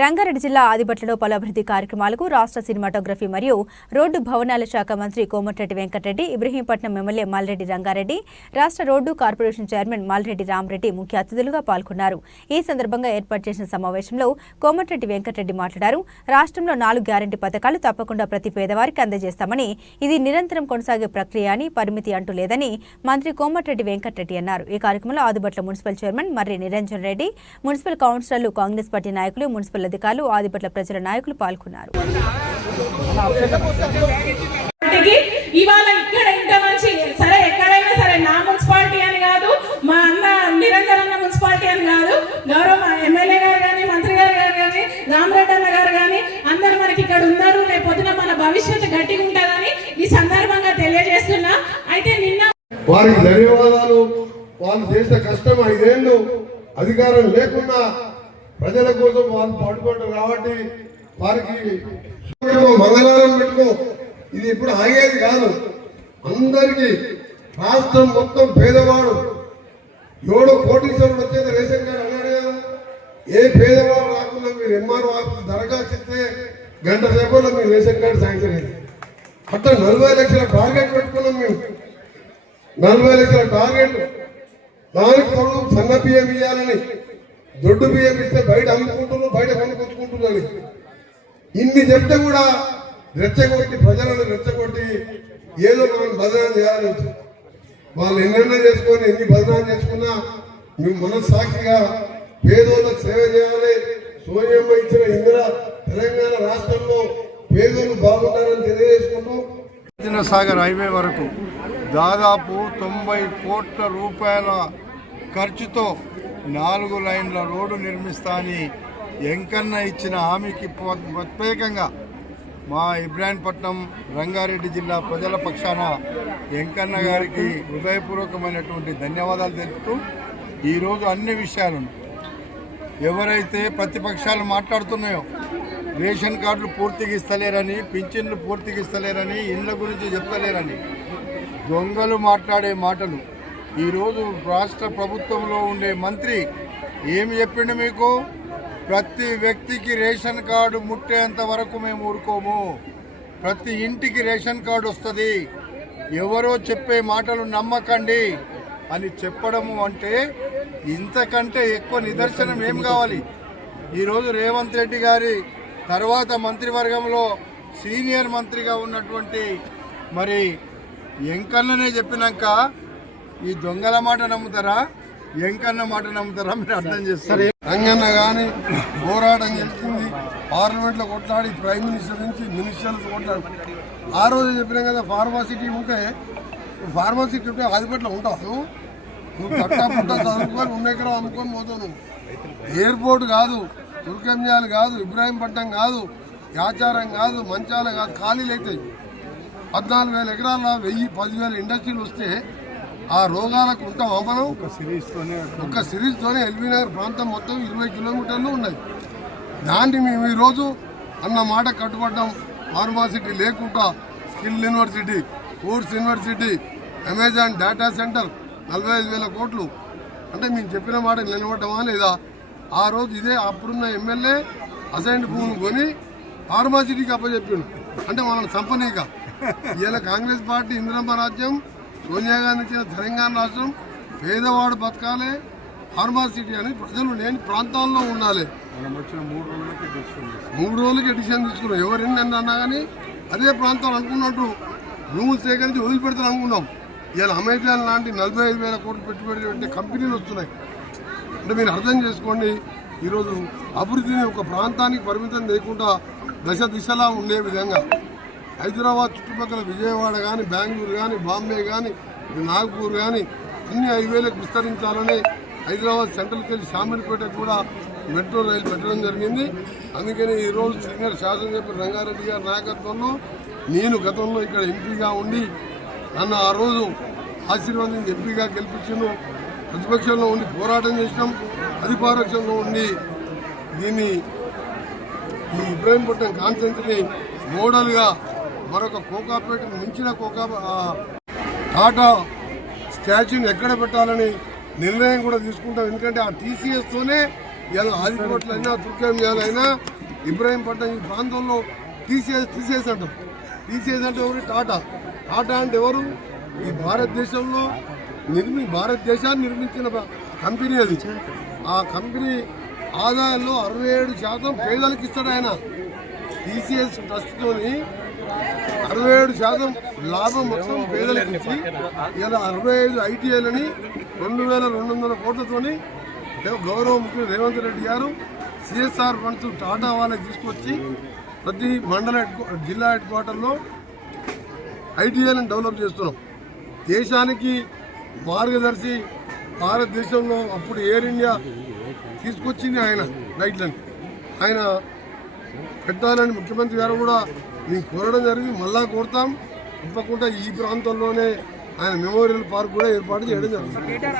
రంగారెడ్డి జిల్లా ఆదిబట్లలో పలు అభివృద్ధి కార్యక్రమాలకు రాష్ట్ర సినిమాటోగ్రఫీ మరియు రోడ్డు భవనాల శాఖ మంత్రి కోమటిరెడ్డి వెంకటరెడ్డి ఇబ్రహీంపట్నం ఎమ్మెల్యే మాల్రెడ్డి రంగారెడ్డి రాష్ట్ర road corporation chairman Malreddy Ramareddy ముఖ్య అతిథులుగా పాల్గొన్నారు. ఈ సందర్భంగా ఏర్పాటు చేసిన సమావేశంలో కోమటిరెడ్డి వెంకటరెడ్డి మాట్లాడారు. రాష్ట్రంలో నాలుగు గ్యారంటీ పథకాలు తప్పకుండా ప్రతి పేదవారికి అందజేస్తామని ఇది నిరంతరం కొనసాగే ప్రక్రియ అని పరిమితి అంటూ లేదని మంత్రి కోమటిరెడ్డి వెంకటరెడ్డి అన్నారు. ఈ కార్యక్రమంలో Adibatla municipal chairman Marri Niranjan Reddy municipal కౌన్సిలర్లు కాంగ్రెస్ పార్టీ నాయకులు మున్సిపల్ అధికారులు ఆదిపట్ల ప్రజల నాయకులు పాల్గొన్నారు. పార్టీకి ఇవాళ ఇక్కడ ఇంత మంచి సరే ఎక్కడైనా సరే నా మున్సిపాలిటీ అని కాదు మా అన్న నిరంజన్ అన్న మున్సిపాలిటీ అని కాదు గౌరవ ఎమ్మెల్యే గారు కానీ మంత్రి గారు గారు కానీ రామరెడ్డి అన్న గారు కానీ అందరు మనకి ఇక్కడ ఉన్నారు. రేపొద్దున మన భవిష్యత్తు గట్టిగా ఉంటుందని ఈ సందర్భంగా తెలియజేస్తున్నా. అయితే నిన్న వారికి ధన్యవాదాలు. వాళ్ళు చేసిన కష్టం ఐదేళ్ళు అధికారం లేకుండా ప్రజల కోసం వాళ్ళు పాడుకుంటారు కాబట్టి వారికి మంగళవారం పెట్టుకో. ఇది ఇప్పుడు ఆగేది కాదు. అందరికీ రాష్ట్రం మొత్తం పేదవాడు. ఏడు కోటీశ్వరుడు వచ్చేది రేషన్ కార్డు అన్నాడు కదా. ఏ పేదవాడు రాకుండా మీరు ఎంఆర్ఓ ఆఫీస్ దరఖాస్తు ఇస్తే గంట సేపట్లో మీ రేషన్ కార్డు శాంక్షన్ అయింది. అట్లా నలభై లక్షల టార్గెట్ పెట్టుకున్నాం మేము. నలభై లక్షల టార్గెట్. దానికి తోడు సన్న బియ్యం ఇవ్వాలని దొడ్డు బియ్యం ఇస్తే బయట అమ్ముకుంటున్నారు బయట కొనుకొచ్చుకుంటున్నాను ఇన్ని చెప్తే కూడా రెచ్చగొట్టి ప్రజలను రెచ్చగొట్టి ఏదో మనం బదనాలు చేయాలి. వాళ్ళు ఎన్నెన్నో చేసుకొని ఎన్ని బదనాలు చేసుకున్నా మేము మనస్సాక్షిగా పేదోళ్ళకు సేవ చేయాలి. సోనియమ్మ ఇచ్చిన ఇందిర తెలంగాణ రాష్ట్రంలో పేదోళ్ళు బాగుంటారని తెలియజేసుకుంటూ సాగర్ హైవే వరకు దాదాపు తొంభై కోట్ల రూపాయల ఖర్చుతో నాలుగు లైన్ల రోడ్డు నిర్మిస్తా అని ఎంకన్న ఇచ్చిన హామీకి ప్రత్యేకంగా మా ఇబ్రాహీంపట్నం రంగారెడ్డి జిల్లా ప్రజల పక్షాన ఎంకన్న గారికి హృదయపూర్వకమైనటువంటి ధన్యవాదాలు తెలుపుతూ ఈరోజు అన్ని విషయాలను ఎవరైతే ప్రతిపక్షాలు మాట్లాడుతున్నాయో రేషన్ కార్డులు పూర్తిగా ఇస్తలేరని పింఛన్లు పూర్తిగా ఇస్తలేరని ఇళ్ళ గురించి చెప్తలేరని దొంగలు మాట్లాడే మాటలు ఈరోజు రాష్ట్ర ప్రభుత్వంలో ఉండే మంత్రి ఏమి చెప్పిండు మీకు? ప్రతి వ్యక్తికి రేషన్ కార్డు ముట్టేంత వరకు మేము ఊరుకోము. ప్రతి ఇంటికి రేషన్ కార్డు వస్తుంది. ఎవరో చెప్పే మాటలు నమ్మకండి అని చెప్పడము అంటే ఇంతకంటే ఎక్కువ నిదర్శనం ఏం కావాలి? ఈరోజు రేవంత్ రెడ్డి గారి తర్వాత మంత్రివర్గంలో సీనియర్ మంత్రిగా ఉన్నటువంటి మరి ఎంకన్ననే చెప్పినాక ఈ దొంగల మాట నమ్ముతారా? ఎంకన్న మాట నమ్ముతారా మీరు అర్థం చేస్తారు రంగన్న కానీ పోరాటం చేసింది పార్లమెంట్లో కొట్లాడి ప్రైమ్ మినిస్టర్ నుంచి మినిస్టర్స్ కొట్లాడి. ఆ రోజు చెప్పినాం కదా ఫార్మాసిటీ ఉంటే ఫార్మాసిటీ ఉంటే ఆదిపట్లో ఉంటావు నువ్వు? నువ్వు కట్టా పుట్ట చదువుకొని ఉన్న ఎకరం అమ్ముకొని పోతావు నువ్వు. ఎయిర్పోర్ట్ కాదు తుర్కంజాలు కాదు ఇబ్రాహీంపట్నం కాదు యాచారం కాదు మంచాల కాదు ఖాళీలు అవుతాయి. పద్నాలుగు వేల ఎకరాల వెయ్యి పదివేల ఇండస్ట్రీలు వస్తే ఆ రోగాలకు ఉంటాం మనం ఒక సిరీస్తోనే ఎల్బీ నగర్ ప్రాంతం మొత్తం ఇరవై కిలోమీటర్లు ఉన్నాయి దాన్ని మేము ఈరోజు అన్న మాట కట్టుబడ్డాం ఫార్మాసిటీ లేకుండా skill university course university Amazon data centre నలభై ఐదు వేల కోట్లు. అంటే మేము చెప్పిన మాట నిలబడ్డామా లేదా? ఆ రోజు ఇదే అప్పుడున్న ఎమ్మెల్యే అసైన్డ్ భూమిని కొని ఫార్మాసిటీకి అప్పచెప్పిండు. అంటే మనల్ని సంపనీక ఇలా కాంగ్రెస్ పార్టీ ఇందిరమ్మ రాజ్యం సోనియా గాంధీ ఇచ్చిన తెలంగాణ రాష్ట్రం పేదవాడు బతకాలి ఫార్మాసిటీ అని ప్రజలు లేని ప్రాంతాల్లో ఉండాలి. మూడు రోజులకి ఎడిషన్ తీసుకున్నాం. ఎవరు ఎన్ని అన్నా కానీ అదే ప్రాంతం అనుకున్నట్టు భూములు సేకరించి వదిలిపెడతాను అనుకున్నాం. ఇలా అమెజాన్ లాంటి నలభై ఐదు వేల కోట్లు పెట్టుబడి పెట్టే కంపెనీలు వస్తున్నాయి. అంటే మీరు అర్థం చేసుకోండి ఈరోజు అభివృద్ధిని ఒక ప్రాంతానికి పరిమితం లేకుండా దశ దిశలా ఉండే విధంగా. హైదరాబాద్ చుట్టుపక్కల విజయవాడ కానీ బెంగళూరు కానీ బాంబే కానీ నాగపూర్ కానీ అన్ని హైవేలకు విస్తరించాలని హైదరాబాద్ సెంట్రల్కి వెళ్ళి షామీర్పేట కూడా మెట్రో రైలు పెట్టడం జరిగింది. అందుకని ఈరోజు సీనియర్ శాసనసభ్యులు రంగారెడ్డి గారి నాయకత్వంలో నేను గతంలో ఇక్కడ ఎంపీగా ఉండి నన్ను ఆ రోజు ఆశీర్వాదించి ఎంపీగా గెలిపించాను ప్రతిపక్షంలో ఉండి పోరాటం చేసినాం. అధిపారక్షంలో ఉండి దీన్ని ఈ ఇబ్రాహీంపట్నం కాన్ఫరెన్స్ని మోడల్గా మరొక కోకాపేటను మించిన కోకా టాటా స్టాచ్యూని ఎక్కడ పెట్టాలని నిర్ణయం కూడా తీసుకుంటాం. ఎందుకంటే ఆ టీసీఎస్తోనే ఇలా ఆదికోట్లైనా అయినా ఇబ్రాహీంపట్నం ఈ ప్రాంతంలో టీసీఎస్ టీసీఎస్ అంటారు టీసీఎస్ అంటే ఎవరు? టాటా. టాటా అంటే ఎవరు? ఈ భారతదేశంలో నిర్మి భారతదేశాన్ని నిర్మించిన కంపెనీ అది. ఆ కంపెనీ ఆదాయంలో అరవై ఏడు శాతం పేదలకు ఇస్తాడు ఆయన. టీసీఎస్ ట్రస్ట్తోని అరవై ఏడు శాతం లాభం మొత్తం పేదలకు ఇచ్చి ఇలా అరవై ఐదు ఐటీఐలని రెండు వేల రెండు వందల కోట్లతోని గౌరవ ముఖ్యమంత్రి రేవంత్ రెడ్డి గారు సిఎస్ఆర్ ఫండ్స్ టాటా వాళ్ళకి తీసుకొచ్చి ప్రతి మండల హెడ్ జిల్లా హెడ్ క్వార్టర్లో ఐటీఐలను డెవలప్ చేస్తున్నాం. దేశానికి మార్గదర్శి భారతదేశంలో అప్పుడు ఎయిర్ ఇండియా తీసుకొచ్చింది ఆయన ఫ్లైట్లని. ఆయన పెట్టాలని ముఖ్యమంత్రి గారు కూడా మేము కోరడం జరిగింది. మళ్ళా కోరుతాం. తప్పకుండా ఈ ప్రాంతంలోనే ఆయన మెమోరియల్ పార్క్ కూడా ఏర్పాటు చేయడం జరుగుతుంది.